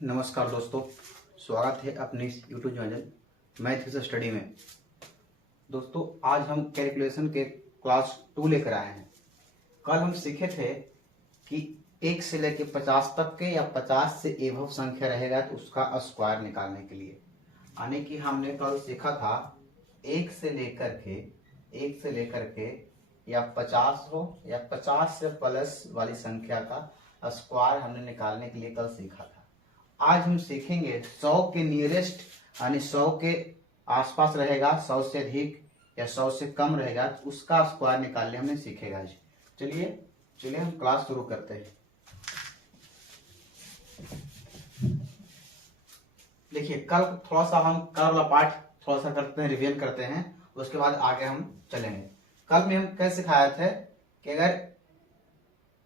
नमस्कार दोस्तों, स्वागत है अपने इस YouTube channel math with study में। दोस्तों, आज हम कैलकुलेशन के क्लास 2 लेकर आए हैं। कल हम सीखे थे कि 1 से लेकर 50 तक के या 50 से एबव संख्या रहेगा तो उसका स्क्वायर निकालने के लिए, यानी कि हमने कल सीखा था 1 से लेकर के या 50 हो या 50 से प्लस वाली संख्या का स्क्वायर हमने निकालने के लिए कल सीखा था। आज हम सीखेंगे 100 के नियरेस्ट, यानी 100 के आसपास रहेगा, 100 से अधिक या 100 से कम रहेगा तो उसका स्क्वायर निकालने हमने सीखेगा आज। चलिए हम क्लास शुरू करते हैं। देखिए, कल थोड़ा सा हम कल वाला पार्ट थोड़ा सा करते हैं, रिवीजन करते हैं, उसके बाद आगे हम चलेंगे। कल में हम कैसे सिखाए थे कि अगर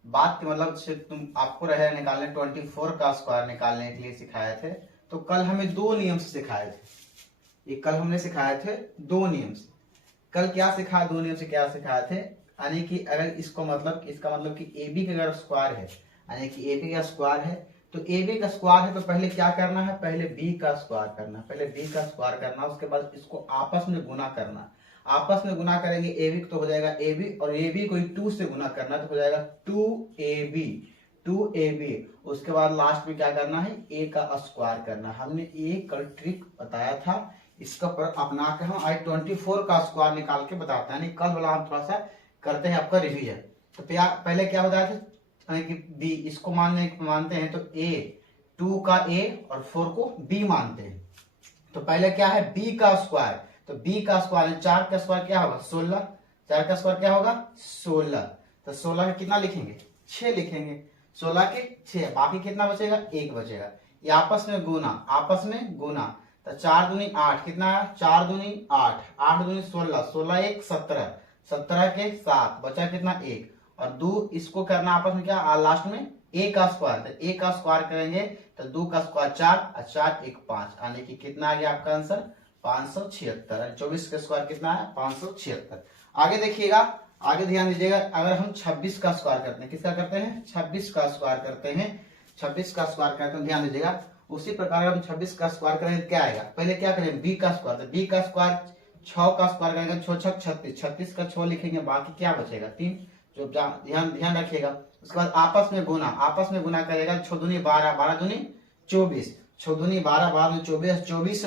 बात के मतलब से तुम आपको रहे निकालने 24 का स्क्वायर निकालने के लिए सिखाए थे, तो कल हमें 2 नियम से सिखाए थे। ये कल हमने सिखाए थे 2 नियम से। कल क्या सिखाया, 2 नियम से क्या सिखाए थे, यानी कि अगर इसका मतलब कि ए बी का अगर स्क्वायर है, यानी कि ए बी का स्क्वायर है तो ए बी का स्क्वायर है तो पहले क्या करना है, पहले बी का स्क्वायर करना, उसके बाद इसको आपस में गुना करना। आपस में गुना करेंगे ए बी तो हो जाएगा ए बी, और ए बी को 2 से गुना करना तो हो जाएगा 2ab। उसके बाद लास्ट में क्या करना है, ए का स्क्वायर करना। हमने एक कल ट्रिक बताया था, इसका पर अपना के हम आज 24 का स्क्वायर निकाल के बताते हैं। कल वाला हम थोड़ा सा करते हैं आपका रिवीजन। तो पहले क्या बताया था, यानी कि बी इसको मानते हैं तो ए 2 का ए और 4 को बी मानते हैं। तो पहले क्या है, बी का स्क्वायर, तो बी का स्क्वायर 4 का स्क्वायर क्या होगा 16, 4 का स्क्वायर क्या होगा 16। तो 16 का कितना लिखेंगे, 6 लिखेंगे, 16 के 6, बाकी कितना बचेगा, 1 बचेगा। ये आपस में गुना, तो 4 दूनी 8, कितना है 4 दूनी 8, 8 दूनी 16, 16 1 17, 17 के 7, बचा कितना 1, और 2 इसको करना आपस में क्या, लास्ट में ए का स्क्वायर, तो ए का स्क्वायर करेंगे तो 2 का स्क्वायर 4 और 4 1 5, यानी कि कितना आ गया आपका आंसर 576। 24 का स्क्वायर कितना है 576। आगे देखिएगा, आगे ध्यान दीजिएगा, अगर हम 26 का स्क्वायर करते हैं, किसका करते हैं 26 का स्क्वायर करते हैं, 26 का स्क्वायर करते हैं, ध्यान दीजिएगा। उसी प्रकार हम 26 का स्क्वायर करेंगे क्या आएगा, पहले क्या करेंगे बी का स्क्वायर, तो बी का स्क्वायर 6 का स्क्वायर करेंगे, 6 6 36, 36 का 6 लिखेंगे, बाकी क्या बचेगा 3, जो ध्यान रखिएगा। उसके बाद आपस में गुना करेगा, 6 दूनी 12, 12 दूनी 24, 6 दूनी 12, 12 दूनी 24, 24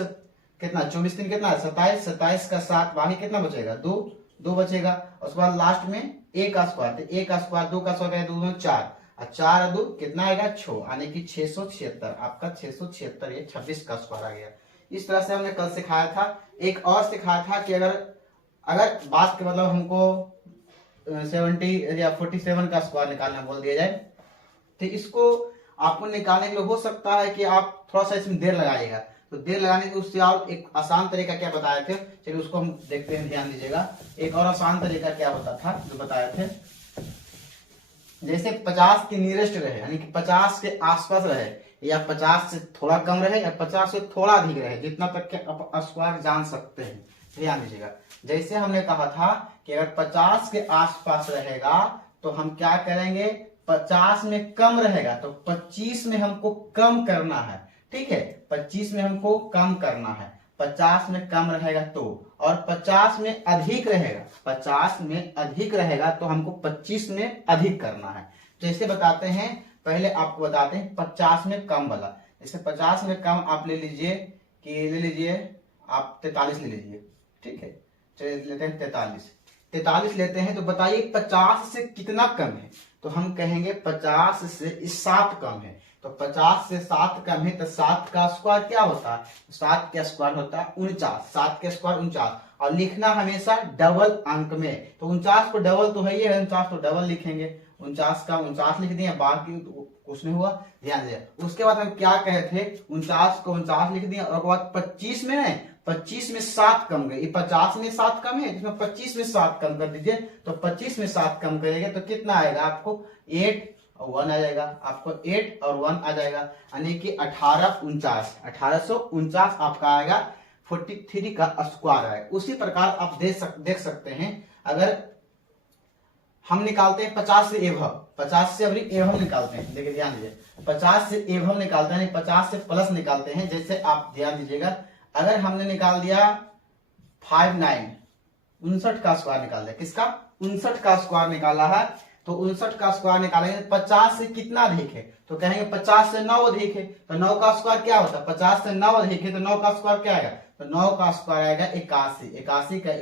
कितना 24 3 कितना 27, 27 का 7, बाकी कितना बचेगा 2 बचेगा। उसके बाद लास्ट में ए का स्क्वायर, तो ए का स्क्वायर 2 का स्क्वायर 2 4 और 4 और 2 कितना आएगा 6, यानी कि 676। आपका 676 ये 26 का स्क्वायर आ गया। इस तरह से हमने कल सिखाया था। एक और सिखाया था कि अगर बात के मतलब हमको 70 या 47 का स्क्वायर निकालना बोल दिया जाए, तो इसको आपको निकालने के लिए हो सकता है कि आप थोड़ा सा इसमें देर लगाइएगा, तो देर लगाने के उससे और एक आसान तरीका क्या बताए थे, चलिए उसको हम देखते हैं, ध्यान दीजिएगा। एक और आसान तरीका क्या होता था जो बताए थे, जैसे 50 के नियरेस्ट रहे, यानी कि 50 के आसपास रहे, या 50 से थोड़ा कम रहे या 50 से थोड़ा अधिक रहे, जितना तक के आप स्क्वायर जान सकते हैं, ध्यान दीजिएगा। जैसे हमने कहा था कि अगर 50 के आसपास रहेगा तो हम क्या करेंगे, 50 में कम रहेगा तो 25 में हमको कम करना है, ठीक है, 25 में हमको कम करना है। 50 में कम रहेगा तो, और 50 में अधिक रहेगा, 50 में अधिक रहेगा तो हमको 25 में अधिक करना है। जैसे बताते हैं, पहले आपको बताते हैं 50 में कम वाला। जैसे 50 में कम आप ले लीजिए आप 43 ले लीजिए, ठीक है, चलिए लेते हैं 43 लेते हैं। तो बताइए 50 से कितना कम है, तो हम कहेंगे 50 से 7 कम है। तो 50 से 7 कम है तो 7 का स्क्वायर क्या होता है, 7 का स्क्वायर होता है 49, 7 का स्क्वायर 49, और लिखना हमेशा डबल अंक में। तो 49 को डबल तो है ही, 49 को डबल लिखेंगे, 49 का 49 लिख दिए, बाकी कुछ नहीं हुआ, ध्यान दीजिए। उसके बाद हम क्या कहे थे, 49 को 49 लिख दिए, और बाद 25 में 7 कम गए, 50 में 7 कम है, इसमें 25 में 7 कम कर दीजिए, तो 25 में 7 कम करेंगे तो कितना आएगा आपको 8 और 1 आ जाएगा, आपको 8 और 1 आ जाएगा, यानी कि 1849 आपका आएगा, 43 का स्क्वायर आएगा। उसी प्रकार आप देख सकते हैं, अगर हम निकालते हैं 50 से एबव, 50 से अभी एवं निकालते हैं, देखिए ध्यान दीजिए, 50 से एवं निकालते हैं, 50 से प्लस निकालते हैं। जैसे आप ध्यान दीजिएगा, अगर हमने निकाल दिया 59, 59 का स्क्वायर निकाल दिया, किसका 59 का स्क्वायर निकाला है, तो 59 का स्क्वायर निकालेंगे 50 से कितना अधिक है, तो कहेंगे 50 से 9 अधिक है, तो 9 का स्क्वायर क्या होता है, 50 से 9 अधिक है तो 9 का स्क्वायर क्या आएगा, तो 9 का स्क्वायर आएगा 81, 81 का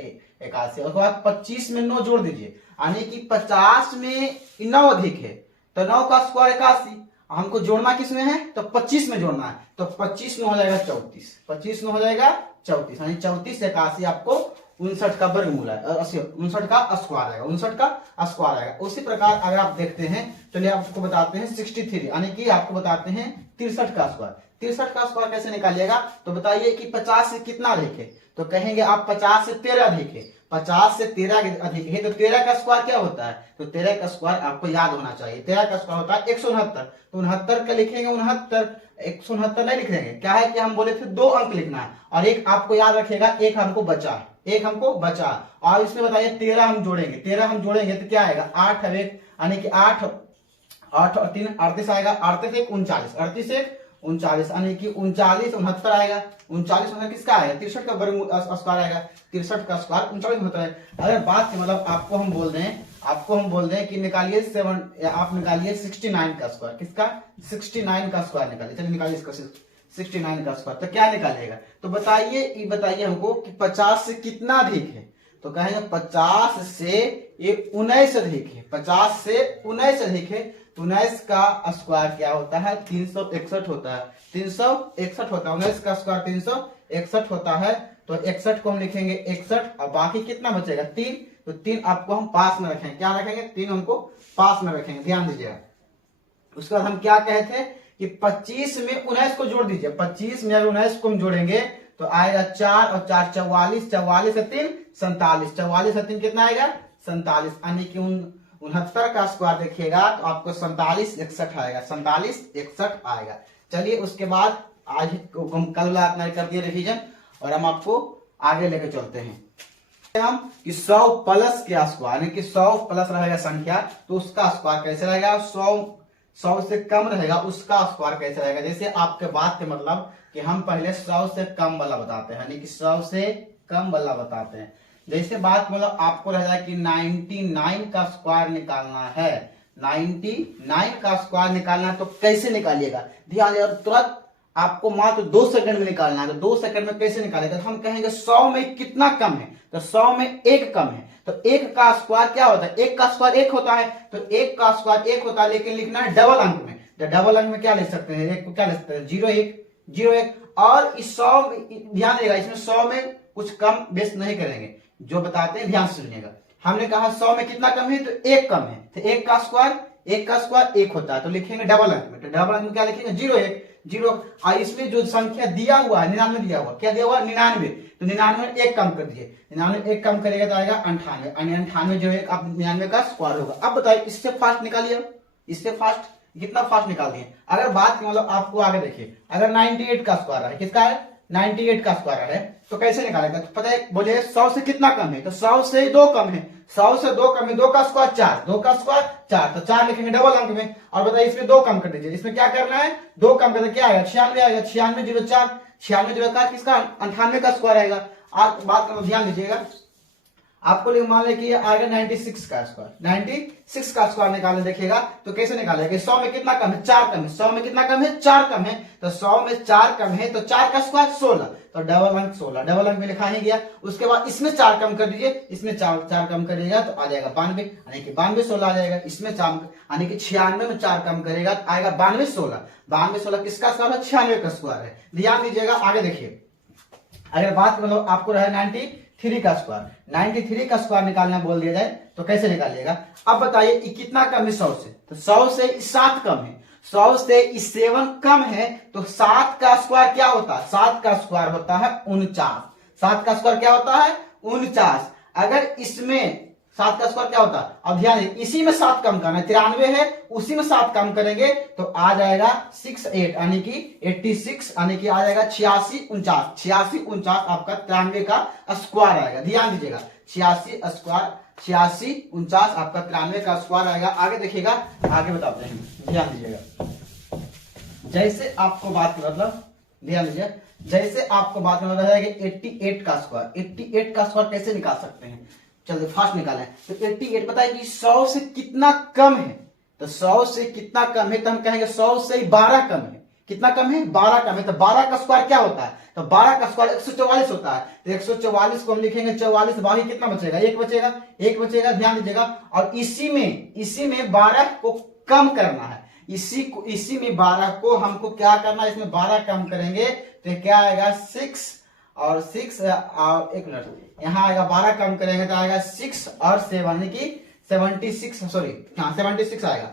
81, उसके बाद 25 में 9 जोड़ दीजिए, यानी कि 50 में 9 अधिक है तो 9 का स्क्वायर 81, हमको जोड़ना किसमें है, तो 25 में जोड़ना है, तो 25 में हो जाएगा 34, 25 में हो जाएगा 34, यानी 34 से 81 आपको 59 का वर्गमूल है, 59 का स्क्वायर आएगा, 59 का स्क्वायर आएगा। उसी प्रकार अगर आप देखते हैं, चलिए आपको बताते हैं 63, यानी कि आपको बताते हैं 63 का स्क्वायर। 63 का स्क्वायर कैसे निकालिएगा, तो बताइए कि 50 से कितना अधिक है, तो कहेंगे आप 50 से 13 अधिक है, 50 से 13 अधिक है तो 13 का स्क्वायर क्या होता है, तो 13 का स्क्वायर आपको याद होना चाहिए, 13 का स्क्वायर होता है 169, तो 69 का लिखेंगे 69, 169 नहीं लिखेंगे, क्या है कि हम बोले थे 2 अंक लिखना है, और एक आपको याद रखेगा, एक हमको बचा, एक हमको बचा, और इसमें बताइए 13 हम जोड़ेंगे, 13 हम जोड़ेंगे तो क्या आएगा, 8 है, यानी कि 8 और 3 38 आएगा, 38 एक 39, 38 एक 39, यानी कि 39 69 आएगा, 39 में किसका आएगा, 63 का वर्गमूल स्क्वायर आएगा, 63 का स्क्वायर 39 होता है। अगर बात की मतलब आपको हम बोल दें कि निकालिए 7, आप निकालिए 69 का स्क्वायर, किसका 69 का स्क्वायर निकालिए, चलिए निकालिए इसका 69 का स्क्वायर, तो क्या निकालेगा, तो बताइए हमको कि 50 से कितना अधिक है, तो कहेंगे 50 से ये 19 अधिक है, 50 से 19 अधिक है, 19 का स्क्वायर क्या होता है, 361 होता है, 361 होता है, 19 का स्क्वायर 361 होता है, तो 61 को हम लिखेंगे 61, और बाकी कितना बचेगा 3, तो 3 आपको हम पास में रखेंगे, क्या रखेंगे 3 हमको पास में रखेंगे, ध्यान दीजिएगा। उसके बाद हम क्या कहे थे कि 25 में 19 को जोड़ दीजिए, 25 में अगर 19 को हम जोड़ेंगे तो आएगा 4 और 4 44, 44 से 3 47, 44 से 3 कितना आएगा 47, यानी कि 69 का स्क्वायर देखिएगा तो आपको 47 61 आएगा, 47 61 आएगा। चलिए उसके बाद आज हम कल अपना कर दिए रिवीजन, और हम आपको आगे लेके चलते हैं। हम कि 100 प्लस के स्क्वायर, यानी कि 100 प्लस रहेगा संख्या तो उसका स्क्वायर कैसे रहेगा, 100 से कम रहेगा उसका स्क्वायर कैसे रहेगा। जैसे आपके बात के मतलब कि हम पहले 100 से कम वाला बताते हैं, यानी कि 100 से कम वाला बताते हैं। जैसे बात मतलब आपको रह जाए कि 99 का स्क्वायर निकालना है, 99 का स्क्वायर निकालना है तो कैसे निकालिएगा, ध्यान दीजिए, तुरंत आपको मात्र 2 सेकंड में निकालना है, तो 2 सेकंड में कैसे निकालेगा, तो हम कहेंगे 100 में कितना कम है, तो 100 में 1 कम है, तो 1 का स्क्वायर क्या होता है, 1 का स्क्वायर 1 होता है, तो 1 का स्क्वायर 1 होता है, लेकिन लिखना है डबल अंक में, तो डबल अंक में क्या लिख सकते हैं, 1 को क्या लिख सकते हैं 01, और इस 100 ध्यान देगा, इसमें 100 में कुछ कम बेस नहीं करेंगे, जो बताते हैं ध्यान सुनिएगा। हमने कहा 100 में कितना कम है, तो 1 कम है, तो 1 का स्क्वायर 1 होता है, तो लिखेंगे डबल अंक में, तो डबल अंक में क्या लिखेंगे 01, और इसमें जो संख्या दिया हुआ है 99 दिया हुआ, क्या दिया हुआ 99, तो 99 में 1 कम कर दिए, 99 1 कम करेगा तो आएगा 98, 98 जो है अब 99 का स्क्वायर होगा। अब बताइए इससे फास्ट निकालिए, इससे फास्ट कितना फास्ट निकाल दिए। अगर बात मतलब आपको आगे देखिए, अगर 98 का स्क्वायर है, किसका है 98 का स्क्वायर है, तो कैसे निकालेगा, तो पता है बोलिए 100 से कितना कम है, तो 100 से 2 कम है, 100 से 2 कम है, 2 का स्क्वायर 4, 2 का स्क्वायर 4, तो 4 लिखेंगे डबल अंक में, और बताइए इसमें 2 कम कर दीजिए, इसमें क्या करना है 2 कम करना, क्या आएगा 96 आएगा, 96 04 किसका 98 का स्क्वायर आएगा। आप बात करो ध्यान दीजिएगा, आपको मान ले कि आएगा 96 का स्क्वायर, 96 का स्क्वायर निकालने देखिएगा तो कैसे निकालेगा, 100 में कितना कम है 4 कम है, 100 में कितना कम है 4 कम है, तो 100 में 4 कम है, तो 4 का स्क्वायर 16, तो डबल अंक 16, डबल अंक में लिखा ही गया। उसके बाद इसमें 4 कम कर दीजिए, इसमें 4 कम करिएगा तो आ जाएगा 92, यानी कि 92 16 आ जाएगा, इसमें 4 यानी कि 96 में 4 कम करेगा तो आएगा 92 16 किसका स्क्वायर है 96 का स्क्वायर है। ध्यान दीजिएगा आगे देखिए, अगर बात मतलब आपको रहे 93 का स्क्वायर, 93 का स्क्वायर निकालना बोल दिया जाए तो कैसे निकालिएगा। अब बताइए कितना कम है 100 से, तो 100 से 7 कम है, 100 से 7 कम है, तो 7 का स्क्वायर क्या होता है, 7 का स्क्वायर होता है 49, 7 का स्क्वायर क्या होता है 49। अगर इसमें 7 का स्क्वायर क्या होता है, अब ध्यान दीजिए इसी में 7 कम करना है, 93 है उसी में 7 कम करेंगे तो आ जाएगा 68, यानी कि 86, यानी कि आ जाएगा 86 49 आपका 93 का स्क्वायर आएगा। ध्यान दीजिएगा 86 स्क्वायर 86 49 आपका 93 का स्क्वायर आएगा। आगे देखिएगा, आगे बताते हैं, ध्यान दीजिएगा। जैसे आपको बात मतलब ध्यान दीजिए, जैसे आपको बात में बताया कि 88 का स्क्वायर, 88 का स्क्वायर कैसे निकाल सकते हैं, चलिए फास्ट निकालें। तो 88 बताइए कि 100 से कितना कम है, तो 100 से कितना कम है, तो हम कहेंगे 100 से 12 कम है। कितना कम है, 12 कम है। तो 12 का स्क्वायर क्या होता है, तो 12 का स्क्वायर 144 होता है। तो 144 को हम लिखेंगे 44, बाकी कितना बचेगा, एक बचेगा, एक बचेगा, ध्यान दीजिएगा। और इसी में 12 को कम करना है, इसी में 12 को हमको क्या करना है, इसमें 12 कम करेंगे तो क्या आएगा 6 और 6 और एक मिनट यहाँ आएगा, 12 कम करेंगे तो आएगा 6 और 7 यानी कि 76, सॉरी हाँ 76 आएगा,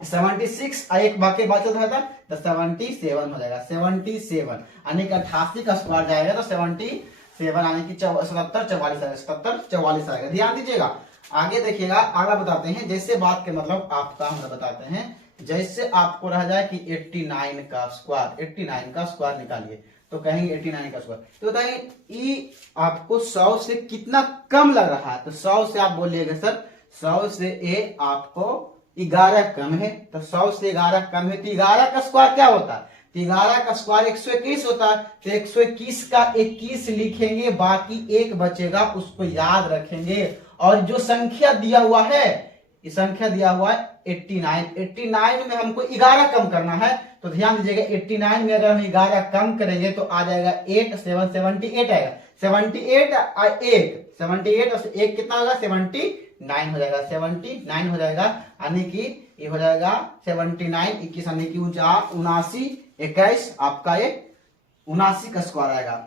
76 एक बाकी बचल था तो 77 हो जाएगा, 77 यानी कि 88 का स्क्वायर जाएगा तो 77 यानी कि 77 44 आएगा, 77 44 आएगा। ध्यान दीजिएगा, आगे देखिएगा, आगे बताते हैं। जैसे बात के मतलब आपका हम बताते हैं, जैसे आपको रह जाए कि 89 का स्क्वायर निकालिए, तो कहेंगे 89 का स्क्वायर, तो बताइए ये आपको 100 से कितना कम लग रहा है, तो 100 से आप बोलिएगा सर 100 से ए आपको 11 कम है, तो 100 से 11 कम है, तो 11 का स्क्वायर क्या होता है, तो 11 का स्क्वायर 121 होता है। तो 121 का 21 लिखेंगे, बाकी एक बचेगा, उसको याद रखेंगे। और जो संख्या दिया हुआ है, ये संख्या दिया हुआ है 89 में हमको 11 कम करना है, तो ध्यान दीजिएगा 89 में अगर हम 11 कम करेंगे तो आ जाएगा 8 7 78 आएगा, 78 और 1 कितना होगा, 79 हो जाएगा, 79 हो जाएगा, यानी कि ये हो जाएगा 79 21 यानी कि 79 21 आपका ये 79 का स्क्वायर आएगा।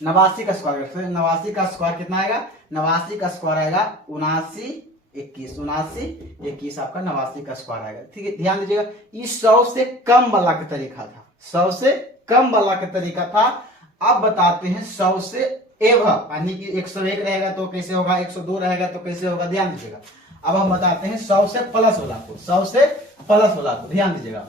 89 का स्क्वायर, 89 का स्क्वायर कितना आएगा, 89 का स्क्वायर आएगा 79 21 आपका 89 का स्क्वायर आएगा। ठीक है, ध्यान दीजिएगा, ये 100 से कम वाला का तरीका था, 100 से कम वाला का तरीका था। अब बताते हैं 100 से एवं, यानी कि 101 रहेगा तो कैसे होगा, 102 रहेगा तो कैसे होगा, ध्यान दीजिएगा। अब हम बताते हैं 100 से प्लस वाला को, 100 से प्लस वाला को, ध्यान दीजिएगा।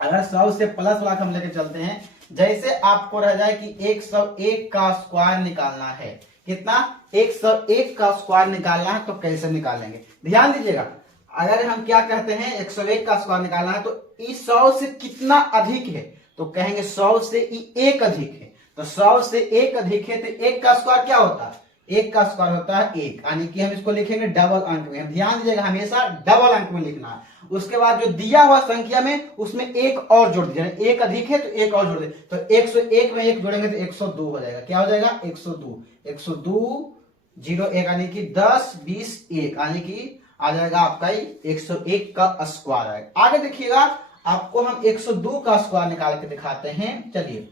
अगर 100 से प्लस वाला हम लेके चलते हैं, जैसे आपको रह जाए कि 101 का स्क्वायर निकालना है, कितना, 101 का स्क्वायर निकालना है, तो कैसे निकालेंगे, ध्यान दीजिएगा। अगर हम क्या कहते हैं 101 का स्क्वायर निकालना है, तो इस 100 से कितना अधिक है, तो कहेंगे 100 से 1 अधिक है, तो 100 से 1 अधिक है, तो 1 का स्क्वायर क्या होता है, 1 का स्क्वायर होता है 1, यानी कि हम इसको लिखेंगे डबल अंक में। ध्यान दीजिएगा, हमेशा डबल अंक में लिखना है। उसके बाद जो दिया हुआ संख्या में उसमें 1 और जोड़ दीजिए, 1 अधिक है तो 1 और जोड़ दे, तो 101 में 1 जोड़ेंगे तो 102 हो जाएगा, क्या हो जाएगा 102 0 1 यानी कि 10 20 1 यानी कि आ जाएगा आपका 101 का स्क्वायर आएगा। आगे देखिएगा, आपको हम 102 का स्क्वायर निकाल के दिखाते हैं। चलिए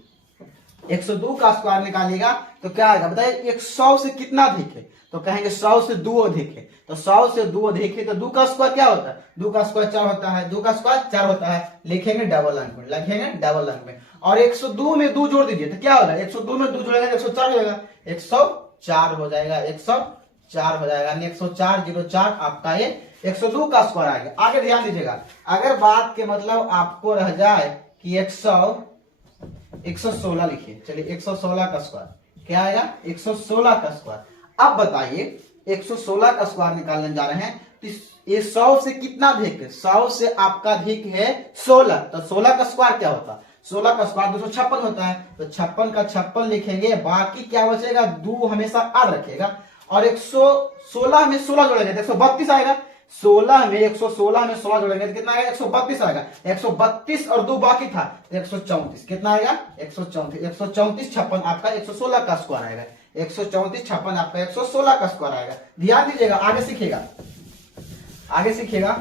102 का स्क्वायर निकालिएगा तो क्या आएगा बताइए, 100 से कितना अधिक है, तो कहेंगे 100 से 2 अधिक है, तो 100 से 2 अधिक है, तो 2 का स्क्वायर क्या होता है, 2 का स्क्वायर 4 होता है, 2 का स्क्वायर 4 होता है, लिखेंगे डबल अंक में, लिखेंगे डबल अंक में। और 102 में 2 जोड़ दीजिए तो क्या होगा, 102 में 2 जोड़ेगा 104 हो जाएगा, 104 हो जाएगा, 104 हो जाएगा, यानी 104 आपका ये 102 का स्क्वायर आ गया। आगे ध्यान दीजिएगा, अगर बात के मतलब आपको रह जाए कि 116 लिखिए, चलिए 116 का स्क्वायर क्या आएगा, 116 का स्क्वायर। अब बताइए 116 का स्क्वायर निकालने जा रहे हैं, तो ये 100 से कितना अधिक है, 100 से आपका अधिक है 16, तो 16 का स्क्वायर क्या होता है, 16 का स्क्वायर 256 होता है, तो 56 का 56 लिखेंगे, बाकी क्या बचेगा, 2 हमेशा याद रखेगा। और 116 में 16 जोड़ेंगे तो 132 आएगा, 116 में 16 जोड़ेंगे तो कितना आएगा, 132 आएगा, 132 और 2 बाकी था तो 134, कितना आएगा 134, 56 आपका 116 का स्क्वायर आएगा, 134 56 आपका 116 का स्क्वायर आएगा। ध्यान दीजिएगा, आगे सीखिएगा,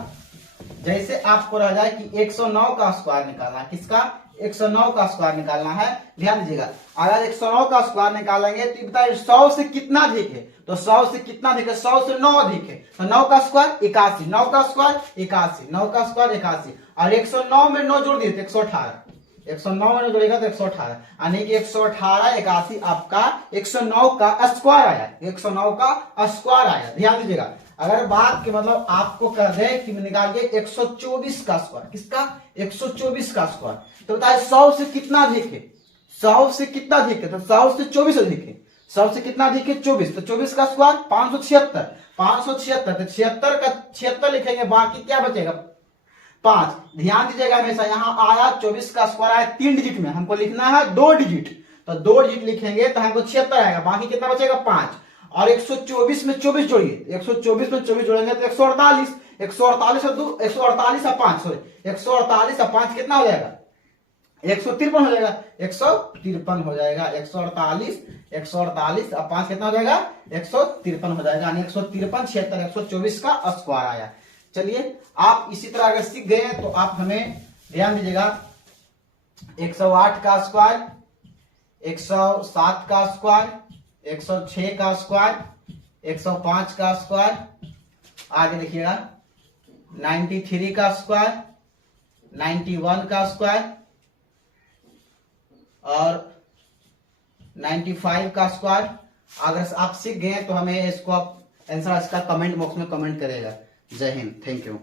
जैसे आपको रह जाए कि 109 का स्क्वायर निकालना है, किसका, 109 का स्क्वायर निकालना है। ध्यान दीजिएगा, अगर 109 का स्क्वायर निकालेंगे तो बताइए 100 से कितना अधिक है, तो 100 से कितना अधिक है, 100 से 9 अधिक है, तो 9 का स्क्वायर 81, 9 का स्क्वायर 81, 9 का स्क्वायर 81, और 109 में 9 जोड़ दिए तो 118, 109 में 9 जोड़ेगा तो 118, यानी कि 118 81 आपका 109 का स्क्वायर आया, 109 का स्क्वायर आया। ध्यान दीजिएगा, अगर बात के मतलब आपको कर दे कि निकालिए 124 का स्क्वायर, किसका, 124 का स्क्वायर, तो बताइए 100 से कितना अधिक है, 100 से कितना अधिक है, तो 100 से 24 अधिक है, सबसे कितना अधिक है 24, तो 24 का स्क्वायर 576, 576 तो 76 का 76 लिखेंगे, बाकी क्या बचेगा 5। ध्यान दीजिएगा हमेशा, यहाँ आया 24 का स्क्वायर आया 3 डिजिट में, हमको लिखना है 2 डिजिट, तो 2 डिजिट लिखेंगे तो हमको 76 आएगा, बाकी कितना बचेगा 5। और 124 में 24 जोड़िए, 124 में 24 जोड़ेंगे तो 148, 148 और 2 148 और 5 सॉरी 148 और 5 कितना हो जाएगा 153 हो जाएगा, 153 हो जाएगा, 148 और 5 कितना हो जाएगा 153 हो जाएगा, यानी 153 76 124 का स्क्वायर आया। चलिए आप इसी तरह अगर सीख गए हैं तो आप हमें ध्यान दीजिएगा 108 का स्क्वायर, 107 का स्क्वायर, 106 का स्क्वायर, 105 का स्क्वायर, आगे देखिएगा 93 का स्क्वायर, 91 का स्क्वायर और 95 का स्क्वायर। अगर आप सीख गए तो हमें इसको आप आंसर इसका कमेंट बॉक्स में कमेंट करेगा। जय हिंद, थैंक यू।